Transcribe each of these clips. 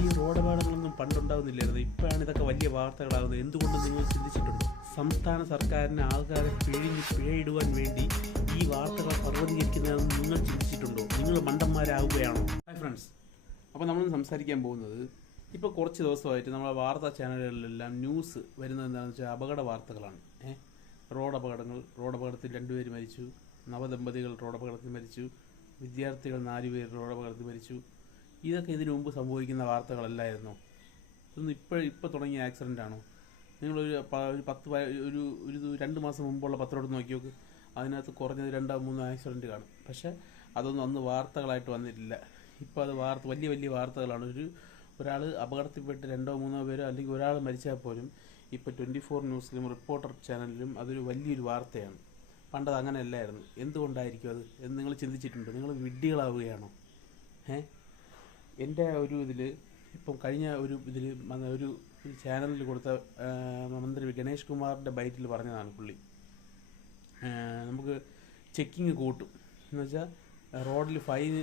ഈ റോഡപകടങ്ങളൊന്നും പണ്ടുണ്ടാകുന്നില്ലായിരുന്നു. ഇപ്പോഴാണ് ഇതൊക്കെ വലിയ വാർത്തകളാകുന്നത്. എന്തുകൊണ്ട് നിങ്ങൾ ചിന്തിച്ചിട്ടുണ്ട്? സംസ്ഥാന സർക്കാരിന് ആൾക്കാരെ പിഴയിടുവാൻ വേണ്ടി ഈ വാർത്തകൾ പർവ്വതീകരിക്കുന്നതെന്ന് നിങ്ങൾ ചിന്തിച്ചിട്ടുണ്ടോ? നിങ്ങൾ മണ്ടന്മാരാകുകയാണോ? ഹായ് ഫ്രണ്ട്സ്, അപ്പോൾ നമ്മൾ സംസാരിക്കാൻ പോകുന്നത് ഇപ്പോൾ കുറച്ച് ദിവസമായിട്ട് നമ്മളെ വാർത്താ ചാനലുകളിലെല്ലാം ന്യൂസ് വരുന്നത് എന്താണെന്ന് വെച്ചാൽ അപകട വാർത്തകളാണ്. റോഡപകടത്തിൽ 2 പേര് മരിച്ചു, നവദമ്പതികൾ റോഡപകടത്തിൽ മരിച്ചു, വിദ്യാർത്ഥികൾ 4 പേര് റോഡപകടത്തിൽ മരിച്ചു. ഇതൊക്കെ ഇതിനു മുമ്പ് സംഭവിക്കുന്ന വാർത്തകളല്ലായിരുന്നോ? ഇതൊന്നും ഇപ്പോൾ തുടങ്ങിയ ആക്സിഡൻ്റ് ആണോ? നിങ്ങളൊരു 2 മാസം മുമ്പുള്ള പത്രമെടുത്ത് നോക്കി നോക്ക്. അതിനകത്ത് കുറഞ്ഞത് 2-3 ആക്സിഡൻറ്റ് കാണും. പക്ഷേ അതൊന്നും അന്ന് വാർത്തകളായിട്ട് വന്നിട്ടില്ല. ഇപ്പോൾ അത് വലിയ വാർത്തകളാണ്. ഒരാൾ അപകടത്തിൽപ്പെട്ട് 2-3 പേരോ അല്ലെങ്കിൽ ഒരാൾ മരിച്ചാൽ പോലും ഇപ്പോൾ 24 ന്യൂസിലും റിപ്പോർട്ടർ ചാനലിലും അതൊരു വലിയൊരു വാർത്തയാണ്. പണ്ടത് അങ്ങനെയല്ലായിരുന്നു. എന്തുകൊണ്ടായിരിക്കും അത് എന്ന് നിങ്ങൾ ചിന്തിച്ചിട്ടുണ്ട്? നിങ്ങൾ വിഡ്ഢികളാവുകയാണോ? എൻ്റെ ഒരു ഇപ്പം കഴിഞ്ഞ ഒരു ചാനലിൽ കൊടുത്ത മന്ത്രി ഗണേഷ് കുമാറിൻ്റെ ബൈറ്റിൽ പറഞ്ഞതാണ് പുള്ളി. നമുക്ക് ചെക്കിങ് കൂട്ടും എന്ന് വെച്ചാൽ റോഡിൽ ഫൈൻ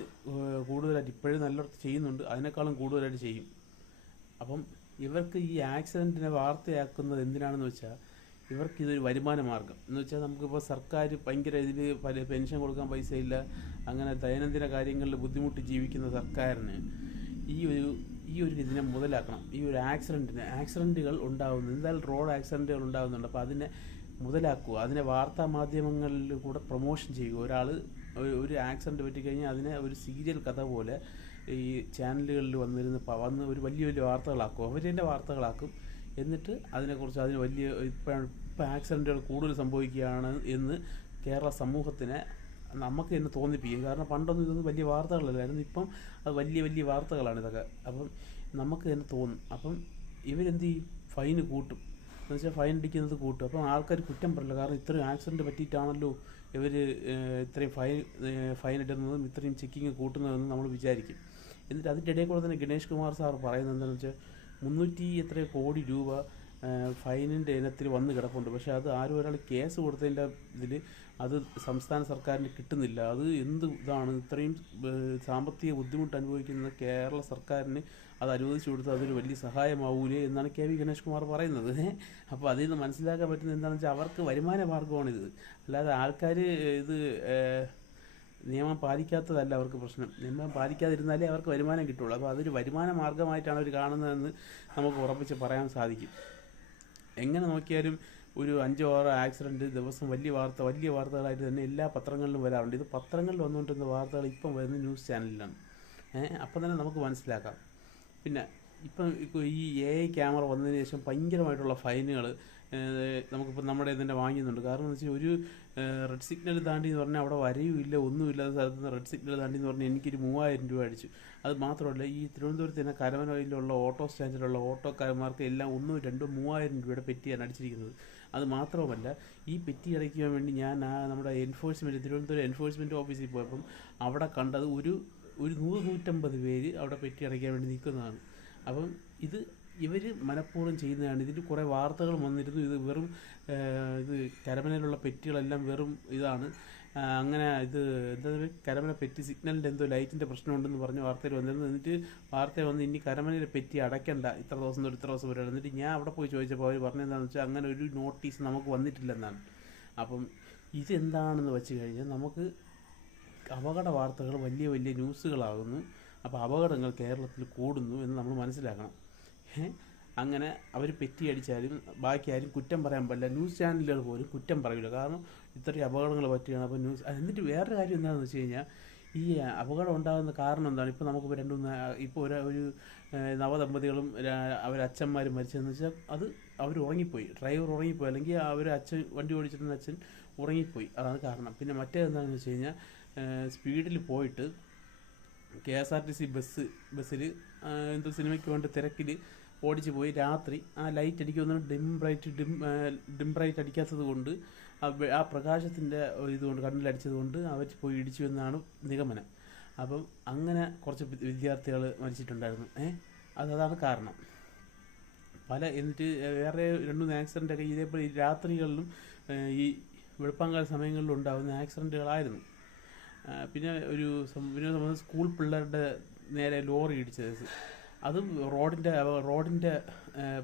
കൂടുതലായിട്ട് ഇപ്പോഴും നല്ലോടത്ത് ചെയ്യുന്നുണ്ട്, അതിനേക്കാളും കൂടുതലായിട്ട് ചെയ്യും. അപ്പം ഇവർക്ക് ഈ ആക്സിഡൻറ്റിനെ വാർത്തയാക്കുന്നത് എന്തിനാണെന്ന് വെച്ചാൽ ഇവർക്കിതൊരു വരുമാന മാർഗം എന്ന് വെച്ചാൽ നമുക്കിപ്പോൾ സർക്കാർ ഭയങ്കര പെൻഷൻ കൊടുക്കാൻ പൈസയില്ല, അങ്ങനെ ദൈനംദിന കാര്യങ്ങളിൽ ബുദ്ധിമുട്ടി ജീവിക്കുന്ന സർക്കാരിന് ഈ ഒരു ഇതിനെ മുതലാക്കണം. ഈ ഒരു ആക്സിഡൻറ്റുകൾ ഉണ്ടാകുന്നു, എന്തായാലും റോഡ് ആക്സിഡൻറ്റുകൾ ഉണ്ടാകുന്നുണ്ട്. അപ്പോൾ അതിനെ മുതലാക്കുക, അതിനെ വാർത്താ മാധ്യമങ്ങളിൽ കൂടെ പ്രൊമോഷൻ ചെയ്യുക. ഒരു ആക്സിഡൻറ്റ് പറ്റിക്കഴിഞ്ഞാൽ അതിനെ ഒരു സീരിയൽ കഥ പോലെ ഈ ചാനലുകളിൽ വന്ന് ഒരു വലിയ വാർത്തകളാക്കും. അവരെൻ്റെ വാർത്തകളാക്കും. എന്നിട്ട് അതിനെക്കുറിച്ച് ഇപ്പോൾ ആക്സിഡൻറ്റുകൾ കൂടുതൽ സംഭവിക്കുകയാണ് എന്ന് കേരള സമൂഹത്തിനെ നമുക്ക് തന്നെ തോന്നിപ്പിക്കും. കാരണം പണ്ടൊന്നും ഇതൊന്നും വലിയ വാർത്തകളല്ലായിരുന്നു, ഇപ്പം അത് വലിയ വാർത്തകളാണ് ഇതൊക്കെ. അപ്പം നമുക്ക് തന്നെ തോന്നും. അപ്പം ഇവരെന്ത് ചെയ്യും? ഫൈന് കൂട്ടും എന്ന് വെച്ചാൽ ഫൈൻ അടിക്കുന്നത് കൂട്ടും. അപ്പം ആൾക്കാർ കുറ്റം പറയില്ല. കാരണം ഇത്രയും ആക്സിഡൻറ്റ് പറ്റിയിട്ടാണല്ലോ ഇവർ ഇത്രയും ഫൈൻ ഇടുന്നതും ഇത്രയും ചെക്കിങ് കൂട്ടുന്നതെന്ന് നമ്മൾ വിചാരിക്കും. എന്നിട്ട് അതിൻ്റെ ഇടയിൽ കൂടെ തന്നെ ഗണേഷ് കുമാർ സാർ പറയുന്നത് എന്താണെന്ന് വെച്ചാൽ 300 കോടി രൂപ ഫൈനിൻ്റെ ഇനത്തിൽ വന്ന് കിടപ്പുണ്ട്. പക്ഷേ അത് ഒരാൾ കേസ് കൊടുത്തതിൻ്റെ അത് സംസ്ഥാന സർക്കാരിന് കിട്ടുന്നില്ല. അത് ഇതാണ്? ഇത്രയും സാമ്പത്തിക ബുദ്ധിമുട്ട് അനുഭവിക്കുന്ന കേരള സർക്കാരിന് അത് അനുവദിച്ചു കൊടുത്താൽ അതൊരു വലിയ സഹായമാവൂലേ എന്നാണ് കെ വി ഗണേഷ് കുമാർ പറയുന്നത്. അപ്പോൾ അതിൽ നിന്ന് മനസ്സിലാക്കാൻ പറ്റുന്നത് എന്താണെന്ന് വെച്ചാൽ അവർക്ക് വരുമാന മാർഗ്ഗമാണിത്. അല്ലാതെ ആൾക്കാർ നിയമം പാലിക്കാത്തതല്ല അവർക്ക് പ്രശ്നം. നിയമം പാലിക്കാതിരുന്നാലേ അവർക്ക് വരുമാനം കിട്ടുള്ളൂ. അപ്പോൾ അതൊരു വരുമാന മാർഗ്ഗമായിട്ടാണ് അവർ കാണുന്നതെന്ന് നമുക്ക് ഉറപ്പിച്ച് പറയാൻ സാധിക്കും. എങ്ങനെ നോക്കിയാലും ഒരു 5-6 ആക്സിഡൻറ്റ് ദിവസം വലിയ വാർത്തകളായിട്ട് തന്നെ എല്ലാ പത്രങ്ങളിലും വരാറുണ്ട്. ഇത് പത്രങ്ങളിൽ വന്നുകൊണ്ടിരുന്ന വാർത്തകൾ ഇപ്പം വരുന്ന ന്യൂസ് ചാനലിലാണ്. അപ്പം തന്നെ നമുക്ക് മനസ്സിലാക്കാം. പിന്നെ ഇപ്പം ഈ AI ക്യാമറ വന്നതിന് ശേഷം ഭയങ്കരമായിട്ടുള്ള ഫൈനുകൾ നമുക്കിപ്പോൾ നമ്മുടെ ഇതിൻ്റെ വാങ്ങുന്നുണ്ട്. കാരണം എന്ന് വെച്ചാൽ ഒരു റെഡ് സിഗ്നൽ താണ്ടി എന്ന് പറഞ്ഞാൽ അവിടെ വരയുമില്ല, ഒന്നുമില്ലാത്ത സ്ഥലത്ത് നിന്ന് റെഡ് സിഗ്നൽ താണ്ടി എന്ന് പറഞ്ഞാൽ എനിക്കൊരു 3000 രൂപ അടിച്ചു. അത് മാത്രമല്ല, ഈ തിരുവനന്തപുരത്ത് തന്നെ കരമനയിലുള്ള ഓട്ടോ സ്റ്റാൻഡിലുള്ള ഓട്ടോക്കാരന്മാർക്ക് എല്ലാം 1-2-3000 രൂപയുടെ പെറ്റിയാണ് അടിച്ചിരിക്കുന്നത്. അത് മാത്രമല്ല, ഈ പെറ്റി അടയ്ക്കാൻ വേണ്ടി ഞാൻ നമ്മുടെ തിരുവനന്തപുരം എൻഫോഴ്സ്മെൻറ്റ് ഓഫീസിൽ പോയപ്പം അവിടെ കണ്ടത് ഒരു 100-150 പേര് അവിടെ പെറ്റി അടയ്ക്കാൻ വേണ്ടി നിൽക്കുന്നതാണ്. അപ്പം ഇവർ മനഃപൂർവ്വം ചെയ്യുന്നതാണ്. ഇതിൻ്റെ കുറേ വാർത്തകൾ വന്നിരുന്നു. ഇത് വെറും കരമനയിലുള്ള പെറ്റികളെല്ലാം വെറും ഇതാണ്. അങ്ങനെ കരമന പെറ്റി സിഗ്നലിൻ്റെ ലൈറ്റിൻ്റെ പ്രശ്നമുണ്ടെന്ന് പറഞ്ഞ് വാർത്തയിൽ വന്നിരുന്നു. എന്നിട്ട് വാർത്തയിൽ വന്ന് ഇനി കരമനയിലെ പെറ്റി അടയ്ക്കണ്ട, ഇത്ര ദിവസം തൊട്ട് ഇത്ര ദിവസം വരെ. എന്നിട്ട് ഞാൻ അവിടെ പോയി ചോദിച്ചപ്പോൾ അവർ പറഞ്ഞതെന്താണെന്ന് വെച്ചാൽ അങ്ങനെ ഒരു നോട്ടീസ് നമുക്ക് വന്നിട്ടില്ലെന്നാണ്. അപ്പം ഇതെന്താണെന്ന് വെച്ച് കഴിഞ്ഞാൽ നമുക്ക് അപകട വാർത്തകൾ വലിയ ന്യൂസുകളാകുന്നു. അപ്പോൾ അപകടങ്ങൾ കേരളത്തിൽ കൂടുന്നു എന്ന് നമ്മൾ മനസ്സിലാക്കണം. അങ്ങനെ അവർ പെറ്റി അടിച്ചാലും ബാക്കി ആരും കുറ്റം പറയാൻ പാടില്ല. ന്യൂസ് ചാനലുകൾ പോലും കുറ്റം പറയില്ല. കാരണം ഇത്രയും അപകടങ്ങൾ പറ്റുകയാണ്. അപ്പോൾ എന്നിട്ട് വേറൊരു കാര്യം എന്താണെന്ന് വെച്ച് കഴിഞ്ഞാൽ ഈ അപകടം ഉണ്ടാകുന്ന കാരണം എന്താണ്? ഇപ്പോൾ നമുക്കിപ്പോൾ ഒരു നവദമ്പതികളും അവരച്ഛന്മാരും മരിച്ചതെന്ന് വെച്ചാൽ അത് അവർ ഉറങ്ങിപ്പോയി, ഡ്രൈവർ ഉറങ്ങിപ്പോയി, അല്ലെങ്കിൽ വണ്ടി ഓടിച്ചിരുന്ന അച്ഛൻ ഉറങ്ങിപ്പോയി, അതാണ് കാരണം. പിന്നെ മറ്റേതെന്താണെന്ന് വെച്ച് കഴിഞ്ഞാൽ സ്പീഡിൽ പോയിട്ട് KSRTC ബസ്സിൽ എന്തോ സിനിമയ്ക്ക് വേണ്ടി തിരക്കിൽ ഓടിച്ച് പോയി രാത്രി ആ ലൈറ്റ് അടിക്കുമെന്ന് ഡിം ബ്രൈറ്റ് അടിക്കാത്തത് കൊണ്ട് ആ പ്രകാശത്തിൻ്റെ ഇതുകൊണ്ട് കണ്ണിലടിച്ചത് കൊണ്ട് അവർ പോയി ഇടിച്ചു എന്നാണ് നിഗമനം. അപ്പം അങ്ങനെ കുറച്ച് വിദ്യാർത്ഥികൾ മരിച്ചിട്ടുണ്ടായിരുന്നു. അതാണ് കാരണം. എന്നിട്ട് വേറെ 2-3 ആക്സിഡൻ്റൊക്കെ ഇതേപോലെ രാത്രികളിലും ഈ വെളുപ്പാങ്കാല സമയങ്ങളിലും ഉണ്ടാകുന്ന ആക്സിഡൻറ്റുകളായിരുന്നു. പിന്നെ സ്കൂൾ പിള്ളേരുടെ നേരെ ലോറി ഇടിച്ചത് അതും റോഡിൻ്റെ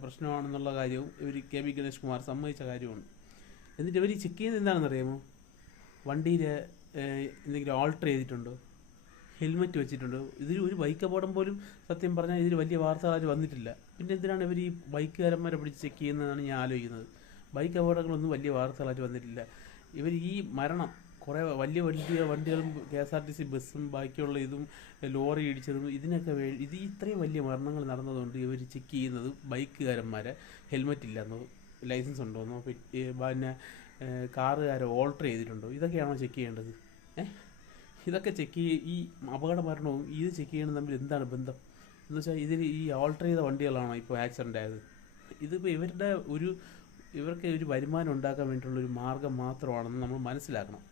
പ്രശ്നമാണെന്നുള്ള കാര്യവും ഇവർ കെ.ബി. ഗണേഷ് കുമാർ സമ്മതിച്ച കാര്യമാണ്. എന്നിട്ട് ഇവർ ചെക്ക് ചെയ്യുന്നത് എന്താണെന്ന് അറിയാമോ? വണ്ടിയിൽ എന്തെങ്കിലും ആൾട്ടർ ചെയ്തിട്ടുണ്ടോ, ഹെൽമെറ്റ് വെച്ചിട്ടുണ്ടോ? ഇതിൽ ഒരു ബൈക്ക് അപകടം പോലും സത്യം പറഞ്ഞാൽ ഇതിൽ വലിയ വാർത്തകളായിട്ട് വന്നിട്ടില്ല. പിന്നെ എന്തിനാണ് ഇവർ ഈ ബൈക്കുകാരന്മാരെ പിടിച്ച് ചെക്ക് ചെയ്യുന്നതെന്നാണ് ഞാൻ ആലോചിക്കുന്നത്. ബൈക്ക് അപകടങ്ങളൊന്നും വലിയ വാർത്തകളായിട്ട് വന്നിട്ടില്ല. ഇവർ ഈ മരണം കുറേ വലിയ വലിയ വണ്ടികളും KSRTC ബസ്സും ബാക്കിയുള്ള ഇതും ലോറി ഇടിച്ചതും ഇതിനൊക്കെ ഇത് ഇത്രയും വലിയ മരണങ്ങൾ നടന്നതുകൊണ്ട് ഇവർ ചെക്ക് ചെയ്യുന്നത് ബൈക്കുകാരന്മാരെ ഹെൽമെറ്റ് ഇല്ലെന്നോ, ലൈസൻസ് ഉണ്ടോയെന്നോ, പിന്നെ കാറുകാരെ ഓൾട്ടർ ചെയ്തിട്ടുണ്ടോ, ഇതൊക്കെയാണോ ചെക്ക് ചെയ്യേണ്ടത്? ഇതൊക്കെ ചെക്ക് ഈ അപകട മരണവും ഇത് ചെക്ക് ചെയ്യണം തമ്മിൽ എന്താണ് ബന്ധം എന്ന് വെച്ചാൽ, ഇതിൽ ഈ ഓൾട്ടർ ചെയ്ത വണ്ടികളാണോ ഇപ്പോൾ ആക്സിഡൻ്റ് ആയത്? ഇതിപ്പോൾ ഇവർക്ക് ഒരു വരുമാനം ഉണ്ടാക്കാൻ വേണ്ടിയിട്ടുള്ളൊരു മാർഗ്ഗം മാത്രമാണെന്ന് നമ്മൾ മനസ്സിലാക്കണം.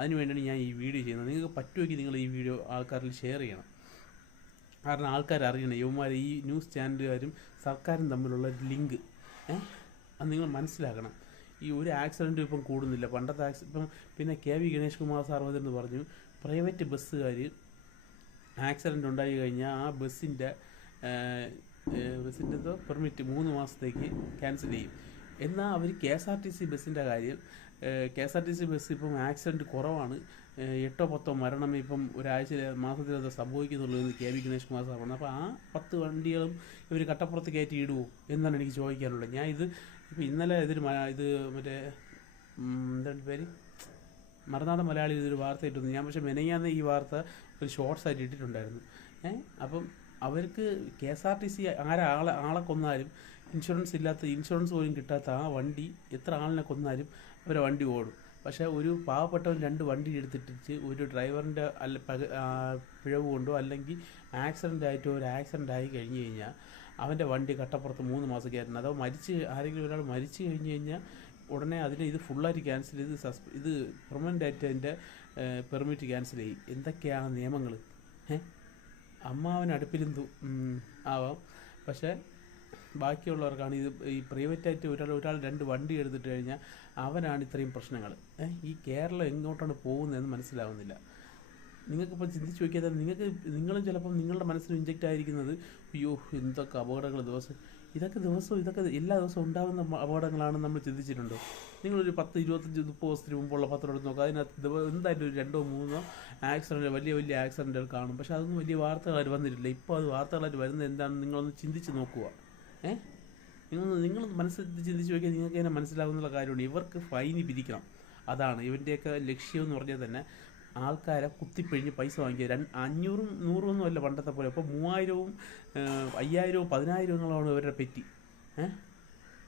അതിന് വേണ്ടിയാണ് ഞാൻ ഈ വീഡിയോ ചെയ്യുന്നത്. നിങ്ങൾക്ക് പറ്റുമെങ്കിൽ നിങ്ങൾ ഈ വീഡിയോ ആൾക്കാരിൽ ഷെയർ ചെയ്യണം. കാരണം ആൾക്കാർ അറിയണം, യുവമാർ ഈ ന്യൂസ് ചാനലുകാരും സർക്കാരും തമ്മിലുള്ള ലിങ്ക് അത് നിങ്ങൾ മനസ്സിലാക്കണം. ഈ ഒരു ആക്സിഡൻറ്റും ഇപ്പം കൂടുന്നില്ല. പണ്ടത്തെ ഇപ്പം പിന്നെ കെ.വി. ഗണേഷ് കുമാർ സാർ വന്നിരുന്നു പറഞ്ഞു, പ്രൈവറ്റ് ബസ്സുകാർ ആക്സിഡൻ്റ് ഉണ്ടായി കഴിഞ്ഞാൽ ആ ബസ്സിൻ്റെ പെർമിറ്റ് 3 മാസത്തേക്ക് ക്യാൻസൽ ചെയ്യും. എന്നാൽ അവർ KSRTC ബസ്സിൻ്റെ കാര്യം, KSRTC ബസ് ഇപ്പം ആക്സിഡൻറ്റ് കുറവാണ്, 8-10 മരണം ഇപ്പം മാസത്തിലത് സംഭവിക്കുന്നുള്ളൂ എന്ന് കെ.വി. ഗണേഷ് കുമാർ സാർ പറഞ്ഞു. അപ്പോൾ ആ 10 വണ്ടികളും ഇവർ കട്ടപ്പുറത്ത് കയറ്റി ഇടുമോ എന്നാണ് എനിക്ക് ചോദിക്കാനുള്ളത്. ഞാൻ ഇപ്പോൾ ഇന്നലെ ഇത് മറ്റേ എന്താണ് പേര്, മറുനാടൻ മലയാളി ഇതൊരു വാർത്ത ഇട്ടിരുന്നു. ഞാൻ പക്ഷേ മെനങ്ങാന്ന് ഈ വാർത്ത ഒരു ഷോർട്സ് ആയിട്ട് ഇട്ടിട്ടുണ്ടായിരുന്നു. അപ്പം അവർക്ക് KSRTC ആളെ കൊന്നാലും ഇൻഷുറൻസ് പോലും കിട്ടാത്ത ആ വണ്ടി എത്ര ആളിനെ കൊന്നാലും അവരെ വണ്ടി ഓടും. പക്ഷേ ഒരു പാവപ്പെട്ടവൻ 2 വണ്ടി എടുത്തിട്ട് ഒരു ഡ്രൈവറിൻ്റെ പിഴവ് കൊണ്ടോ അല്ലെങ്കിൽ ആക്സിഡൻ്റ് ആയി കഴിഞ്ഞ് കഴിഞ്ഞാൽ അവൻ്റെ വണ്ടി കട്ടപ്പുറത്ത് 3 മാസം കയറ്റണം. അഥവാ ആരെങ്കിലും ഒരാൾ മരിച്ചു കഴിഞ്ഞ് കഴിഞ്ഞാൽ ഉടനെ ഇത് ഫുള്ളായിട്ട് ക്യാൻസൽ ചെയ്ത് ഇത് പെർമനൻ്റ് ആയിട്ട് അതിൻ്റെ പെർമിറ്റ് ക്യാൻസൽ ചെയ്യും. എന്തൊക്കെയാണ് നിയമങ്ങൾ? അമ്മാവൻ അടുപ്പിലും ആവാം, പക്ഷേ ബാക്കിയുള്ളവർക്കാണ് ഈ പ്രൈവറ്റായിട്ട് ഒരാൾ 2 വണ്ടി എടുത്തിട്ട് കഴിഞ്ഞാൽ അവനാണ് ഇത്രയും പ്രശ്നങ്ങൾ. ഈ കേരളം എങ്ങോട്ടാണ് പോകുന്നതെന്ന് മനസ്സിലാവുന്നില്ല. നിങ്ങൾക്കിപ്പോൾ ചിന്തിച്ച് നോക്കിയാൽ നിങ്ങളും ചിലപ്പം നിങ്ങളുടെ മനസ്സിൽ ഇൻജക്റ്റ് ആയിരിക്കുന്നത്, അയ്യോ എന്തൊക്കെ അപകടങ്ങൾ ഇതൊക്കെ എല്ലാ ദിവസവും ഉണ്ടാകുന്ന അപകടങ്ങളാണെന്ന് നമ്മൾ ചിന്തിച്ചിട്ടുണ്ടോ? നിങ്ങളൊരു 10, 25, 30 ദിവസത്തിന് മുമ്പുള്ള പത്രം എടുത്ത് നോക്കുക. അതിനകത്ത് എന്തായാലും ഒരു 2-3 ആക്സിഡൻറ്റ്, വലിയ ആക്സിഡൻറ്റുകൾ കാണും. പക്ഷേ അതൊന്നും വലിയ വാർത്തകളായിട്ട് വന്നിട്ടില്ല. ഇപ്പോൾ അത് വാർത്തകളായിട്ട് വരുന്നത് എന്താണെന്ന് നിങ്ങളൊന്ന് ചിന്തിച്ച് നോക്കുക. നിങ്ങൾ മനസ്സിൽ ചിന്തിച്ച് നോക്കിയാൽ നിങ്ങൾക്ക് തന്നെ മനസ്സിലാവുന്നുള്ള കാര്യമാണ്. ഇവർക്ക് ഫൈന് പിരിക്കണം. അതാണ് ഇവൻ്റെയൊക്കെ ലക്ഷ്യം എന്ന് പറഞ്ഞാൽ തന്നെ ആൾക്കാരെ കുത്തിപ്പിഴിഞ്ഞ് പൈസ വാങ്ങിക്കുക. 500-100 ഒന്നും അല്ല പണ്ടത്തെ പോലെ. അപ്പോൾ 3000-ഉം 5000-ഉം 10,000-ങ്ങളാണ് ഇവരുടെ പെറ്റി.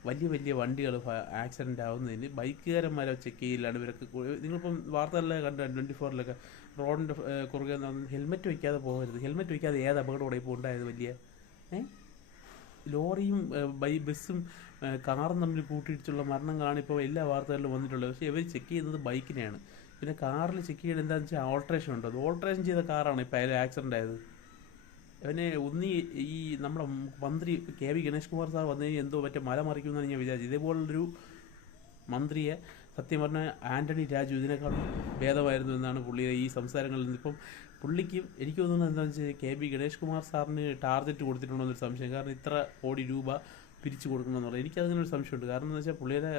വലിയ വണ്ടികൾ ആക്സിഡൻ്റ് ആവുന്നതിന് ബൈക്കുകാരന്മാരെ ചെക്ക് ചെയ്യില്ലാണ് ഇവരൊക്കെ. നിങ്ങളിപ്പം വാർത്തകളിലൊക്കെ കണ്ടു 24-ലൊക്കെ റോഡിൻ്റെ കുറുകെ ഹെൽമെറ്റ് വയ്ക്കാതെ പോകരുത്. ഹെൽമെറ്റ് വയ്ക്കാതെ ഏത് അപകടം ഇപ്പോൾ ഉണ്ടായത്? വലിയ ലോറിയും ബസ്സും കാറും തമ്മിൽ കൂട്ടിയിടിച്ചുള്ള മരണങ്ങളാണ് ഇപ്പോൾ എല്ലാ വാർത്തകളിലും വന്നിട്ടുള്ളത്. പക്ഷേ ഇവർ ചെക്ക് ചെയ്യുന്നത് ബൈക്കിനെയാണ്. പിന്നെ കാറിൽ ചെക്ക് ചെയ്യുന്നത് എന്താണെന്ന് വെച്ചാൽ ഓൾട്രേഷൻ ഉണ്ടോ? അത് ഓൾട്രേഷൻ ചെയ്ത കാറാണ് ഇപ്പോൾ അതിൽ ആക്സിഡൻ്റ് ആയത്. അവനെ ഈ നമ്മുടെ മന്ത്രി കെ.വി. ഗണേഷ് കുമാർ സാർ വന്നു കഴിഞ്ഞാൽ എന്തോ മറ്റേ മല മറിക്കുമെന്നാണ് ഞാൻ വിചാരിച്ചത്. ഇതേപോലുള്ളൊരു മന്ത്രിയെ സത്യം പറഞ്ഞാൽ ആൻ്റണി രാജു ഇതിനേക്കാൾ ഭേദമായിരുന്നു എന്നാണ് പുള്ളിയുടെ ഈ സംസാരങ്ങളിൽ നിന്ന്. ഇപ്പം പുള്ളിക്ക് എനിക്ക് തോന്നുന്നത് എന്താണെന്ന് വെച്ചാൽ കെ.ബി. ഗണേഷ് കുമാർ സാറിന് ടാർഗറ്റ് കൊടുത്തിട്ടുണ്ടോ എന്നൊരു സംശയം. കാരണം ഇത്ര കോടി രൂപ പിരിച്ചു കൊടുക്കണമെന്നുള്ളത് എനിക്കതിനൊരു സംശയമുണ്ട്. കാരണം എന്ന് വെച്ചാൽ പുള്ളിയുടെ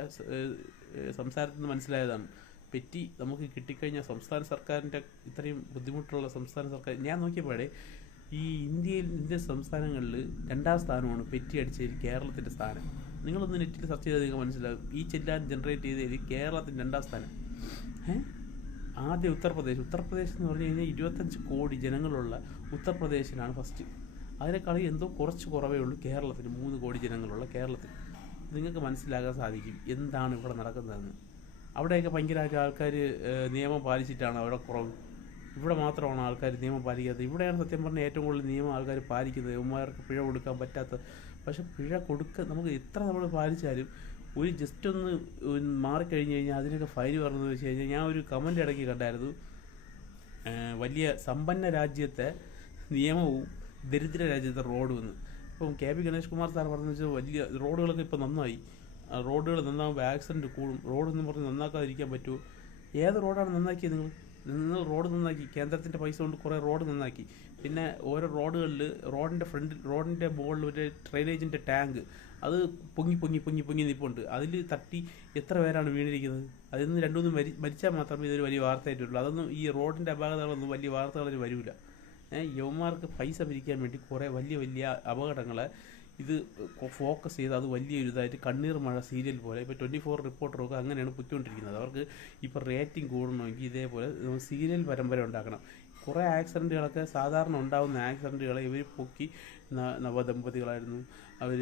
സംസാരത്തിൽ നിന്ന് മനസ്സിലായതാണ്. പെറ്റി നമുക്ക് കിട്ടിക്കഴിഞ്ഞാൽ സംസ്ഥാന സർക്കാരിൻ്റെ ഇത്രയും ബുദ്ധിമുട്ടുള്ള സംസ്ഥാന സർക്കാർ, ഞാൻ നോക്കിയപ്പോഴേ ഈ ഇന്ത്യൻ സംസ്ഥാനങ്ങളിൽ 2ാം സ്ഥാനമാണ് പെറ്റി അടിച്ചതിൽ കേരളത്തിൻ്റെ സ്ഥാനം. നിങ്ങളൊന്ന് നെറ്റിൽ സെർച്ച് ചെയ്താൽ നിങ്ങൾക്ക് മനസ്സിലാകും. ഈ ചെല്ലാൻ ജനറേറ്റ് ചെയ്തതിൽ കേരളത്തിൻ്റെ 2ാം സ്ഥാനം. ആദ്യം ഉത്തർപ്രദേശ് എന്ന് പറഞ്ഞു കഴിഞ്ഞാൽ 25 കോടി ജനങ്ങളുള്ള ഉത്തർപ്രദേശിലാണ് ഫസ്റ്റ്. അതിനേക്കാളും എന്തോ കുറച്ച് കുറവേ ഉള്ളൂ കേരളത്തിന്, 3 കോടി ജനങ്ങളുള്ള കേരളത്തിൽ. നിങ്ങൾക്ക് മനസ്സിലാക്കാൻ സാധിക്കും എന്താണ് ഇവിടെ നടക്കുന്നതെന്ന്. അവിടെയൊക്കെ ഭയങ്കരമായിട്ട് ആൾക്കാർ നിയമം പാലിച്ചിട്ടാണ് അവിടെ കുറവ്. ഇവിടെ മാത്രമാണ് ആൾക്കാർ നിയമം പാലിക്കാത്തത്. ഇവിടെയാണ് സത്യം പറഞ്ഞാൽ ഏറ്റവും കൂടുതൽ നിയമം ആൾക്കാർ പാലിക്കുന്നത്. ഉമ്മമാർക്ക് പിഴ കൊടുക്കാൻ പറ്റാത്ത, പക്ഷെ പിഴ നമുക്ക് എത്ര നമ്മൾ പാലിച്ചാലും ഒരു ജസ്റ്റ് ഒന്ന് മാറിക്കഴിഞ്ഞ് കഴിഞ്ഞാൽ അതിനൊക്കെ ഫൈൻ പറഞ്ഞതെന്ന് വെച്ച് കഴിഞ്ഞാൽ, ഞാൻ ഒരു കമൻ്റ് ഇടയ്ക്ക് കണ്ടായിരുന്നു, വലിയ സമ്പന്ന രാജ്യത്തെ നിയമവും ദരിദ്ര രാജ്യത്തെ റോഡും എന്ന്. ഇപ്പം കെ.ബി. ഗണേഷ് കുമാർ സാർ പറഞ്ഞു വെച്ചാൽ വലിയ റോഡുകളൊക്കെ ഇപ്പോൾ നന്നായി. റോഡുകൾ നന്നാകുമ്പോൾ ആക്സിഡൻറ്റ് കൂടും. റോഡെന്ന് പറഞ്ഞ് നന്നാക്കാതിരിക്കാൻ പറ്റുമോ? ഏത് റോഡാണ് നന്നാക്കിയത്? നിങ്ങൾ റോഡ് നന്നാക്കി, കേന്ദ്രത്തിൻ്റെ പൈസ കൊണ്ട് കുറേ റോഡ് നന്നാക്കി. പിന്നെ ഓരോ റോഡിൻ്റെ റോഡിൻ്റെ മുകളിൽ ഒരു ഡ്രെയിനേജിൻ്റെ ടാങ്ക് അത് പൊങ്ങി പൊങ്ങി പൊങ്ങി പൊങ്ങി നിൽപ്പുണ്ട്. അതിൽ തട്ടി എത്ര പേരാണ് വീണിരിക്കുന്നത്. അതിൽ നിന്ന് രണ്ടുമൂന്നും മരിച്ചാൽ മാത്രമേ ഇതൊരു വലിയ വാർത്തയായിട്ടുള്ളൂ. അതൊന്നും ഈ റോഡിൻ്റെ അപകടങ്ങളൊന്നും വലിയ വാർത്തകളിൽ വരില്ല. യവന്മാർക്ക് പൈസ പിരിക്കാൻ വേണ്ടി കുറേ വലിയ വലിയ അപകടങ്ങളെ ഇത് ഫോക്കസ് ചെയ്ത് അത് വലിയൊരു ഇതായിട്ട് കണ്ണീർ മഴ സീരിയൽ പോലെ ഇപ്പോൾ 24 റിപ്പോർട്ടറൊക്കെ അങ്ങനെയാണ് പൊയ്ക്കൊണ്ടിരിക്കുന്നത്. അവർക്ക് ഇപ്പോൾ റേറ്റിംഗ് കൂടണമെങ്കിൽ ഇതേപോലെ സീരിയൽ പരമ്പര ഉണ്ടാക്കണം. കുറേ ആക്സിഡൻറ്റുകളൊക്കെ സാധാരണ ഉണ്ടാകുന്ന ആക്സിഡൻറ്റുകളെ ഇവർ പൊക്കി നവദമ്പതികളായിരുന്നു, അവർ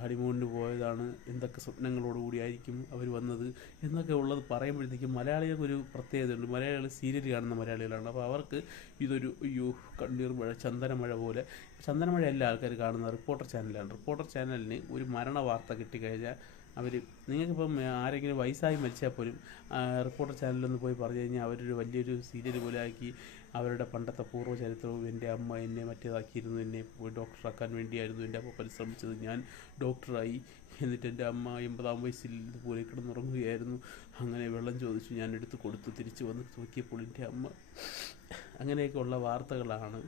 ഹണിമൂണിന് പോയതാണ്, എന്തൊക്കെ സ്വപ്നങ്ങളോടുകൂടി ആയിരിക്കും അവർ വന്നത് എന്നൊക്കെ ഉള്ളത് പറയുമ്പോഴത്തേക്കും മലയാളികൾക്കൊരു പ്രത്യേകതയുണ്ട്. മലയാളികൾ സീരിയൽ കാണുന്ന മലയാളികളാണ്. അപ്പോൾ അവർക്ക് ഇതൊരു കണ്ണീർ മഴ ചന്ദനമഴ പോലെ. ചന്ദനമഴയല്ല ആൾക്കാർ കാണുന്ന റിപ്പോർട്ടർ ചാനലാണ്. റിപ്പോർട്ടർ ചാനലിന് ഒരു മരണ വാർത്ത കിട്ടിക്കഴിഞ്ഞാൽ നിങ്ങൾക്കിപ്പം ആരെങ്കിലും വയസ്സായി മരിച്ചാൽ പോലും റിപ്പോർട്ടർ ചാനലിലൊന്ന് പോയി പറഞ്ഞു കഴിഞ്ഞാൽ അവരൊരു വലിയൊരു സീരിയൽ പോലെ ആക്കി അവരുടെ പണ്ടത്തെ പൂർവ്വചരിത്രവും എൻ്റെ അമ്മ എന്നെ മറ്റേതാക്കിയിരുന്നു, എന്നെ ഡോക്ടറാക്കാൻ വേണ്ടിയായിരുന്നു എൻ്റെ അമ്മ പരിശ്രമിച്ചത്, ഞാൻ ഡോക്ടറായി, എന്നിട്ട് എൻ്റെ അമ്മ 80-ാം വയസ്സിൽ ഇതുപോലെ കിടന്നുറങ്ങുകയായിരുന്നു, അങ്ങനെ വെള്ളം ചോദിച്ചു, ഞാൻ എടുത്ത് കൊടുത്തു, തിരിച്ചു വന്ന് നോക്കിയപ്പോൾ എൻ്റെ അമ്മ. അങ്ങനെയൊക്കെയുള്ള വാർത്തകളാണ്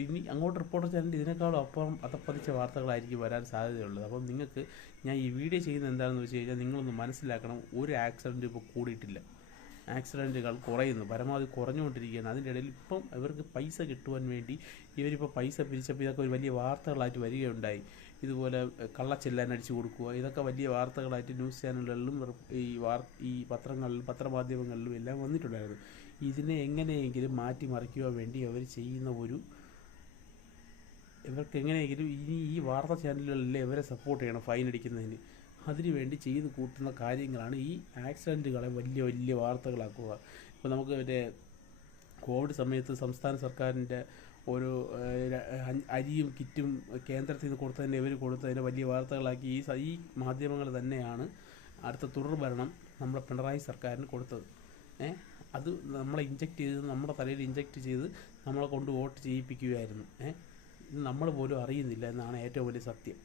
ഇനി അങ്ങോട്ട് റിപ്പോർട്ടർ ചാനൽ ഇതിനേക്കാളും അപ്പുറം അതപ്പതിച്ച വാർത്തകളായിരിക്കും വരാൻ സാധ്യതയുള്ളത്. അപ്പം നിങ്ങൾക്ക് ഞാൻ ഈ വീഡിയോ ചെയ്യുന്നത് എന്താണെന്ന് വെച്ച് കഴിഞ്ഞാൽ നിങ്ങളൊന്ന് മനസ്സിലാക്കണം, ഒരു ആക്സിഡൻറ്റ് ഇപ്പോൾ കൂടിയിട്ടില്ല. ആക്സിഡൻറ്റുകൾ കുറയുന്നു, പരമാവധി കുറഞ്ഞുകൊണ്ടിരിക്കുകയാണ്. അതിൻ്റെ ഇടയിൽ ഇപ്പം ഇവർക്ക് പൈസ കിട്ടുവാൻ വേണ്ടി ഇവരിപ്പോൾ പൈസ പിരിച്ചപ്പോൾ ഇതൊക്കെ ഒരു വലിയ വാർത്തകളായിട്ട് വരികയുണ്ടായി. ഇതുപോലെ കള്ളച്ചെല്ലാൻ അടിച്ചു കൊടുക്കുക, ഇതൊക്കെ വലിയ വാർത്തകളായിട്ട് ന്യൂസ് ചാനലുകളിലും ഈ പത്രങ്ങളിലും പത്രമാധ്യമങ്ങളിലും എല്ലാം വന്നിട്ടുണ്ടായിരുന്നു. ഇതിനെ എങ്ങനെയെങ്കിലും മാറ്റിമറിക്കുവാൻ വേണ്ടി അവർ ചെയ്യുന്ന ഇവർക്ക് എങ്ങനെയെങ്കിലും ഇനി ഈ വാർത്താ ചാനലുകളിലെ ഇവരെ സപ്പോർട്ട് ചെയ്യണം ഫൈൻ അടിക്കുന്നതിന്. അതിനുവേണ്ടി ചെയ്ത് കൂട്ടുന്ന കാര്യങ്ങളാണ് ഈ ആക്സിഡൻറ്റുകളെ വലിയ വലിയ വാർത്തകളാക്കുക. ഇപ്പോൾ നമുക്ക് കോവിഡ് സമയത്ത് സംസ്ഥാന സർക്കാരിൻ്റെ ഓരോ അരിയും കിറ്റും കേന്ദ്രത്തിൽ നിന്ന് കൊടുത്തതിന് ഇവർ കൊടുത്തതിനെ വലിയ വാർത്തകളാക്കി ഈ മാധ്യമങ്ങൾ തന്നെയാണ് അടുത്ത തുടർ ഭരണം നമ്മുടെ പിണറായി സർക്കാരിന് കൊടുത്തത്. അത് നമ്മളെ ഇഞ്ചക്ട് ചെയ്ത് നമ്മുടെ തലയിൽ ഇഞ്ചക്ട് ചെയ്ത് നമ്മളെ കൊണ്ട് വോട്ട് ചെയ്യിപ്പിക്കുകയായിരുന്നു. ഇത് നമ്മൾ പോലും അറിയുന്നില്ല എന്നാണ് ഏറ്റവും വലിയ സത്യം.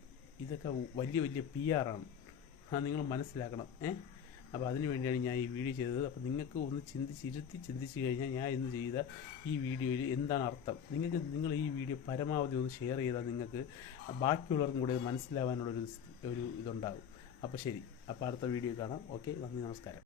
ഇതൊക്കെ വലിയ വലിയ PR ആണ്. അത് നിങ്ങൾ മനസ്സിലാക്കണം. അപ്പോൾ അതിനു വേണ്ടിയാണ് ഞാൻ ഈ വീഡിയോ ചെയ്തത്. അപ്പോൾ നിങ്ങൾക്ക് ഒന്ന് ചിന്തിച്ച് കഴിഞ്ഞാൽ ഞാൻ ഇന്ന് ചെയ്ത ഈ വീഡിയോയിൽ എന്താണ് അർത്ഥം, നിങ്ങൾ ഈ വീഡിയോ പരമാവധി ഒന്ന് ഷെയർ ചെയ്താൽ നിങ്ങൾക്ക് ബാക്കിയുള്ളവർക്കും കൂടെ മനസ്സിലാവാനുള്ളൊരു ഇതുണ്ടാകും. അപ്പോൾ ശരി, അപ്പോൾ അടുത്ത വീഡിയോ കാണാം. ഓക്കെ, നന്ദി, നമസ്കാരം.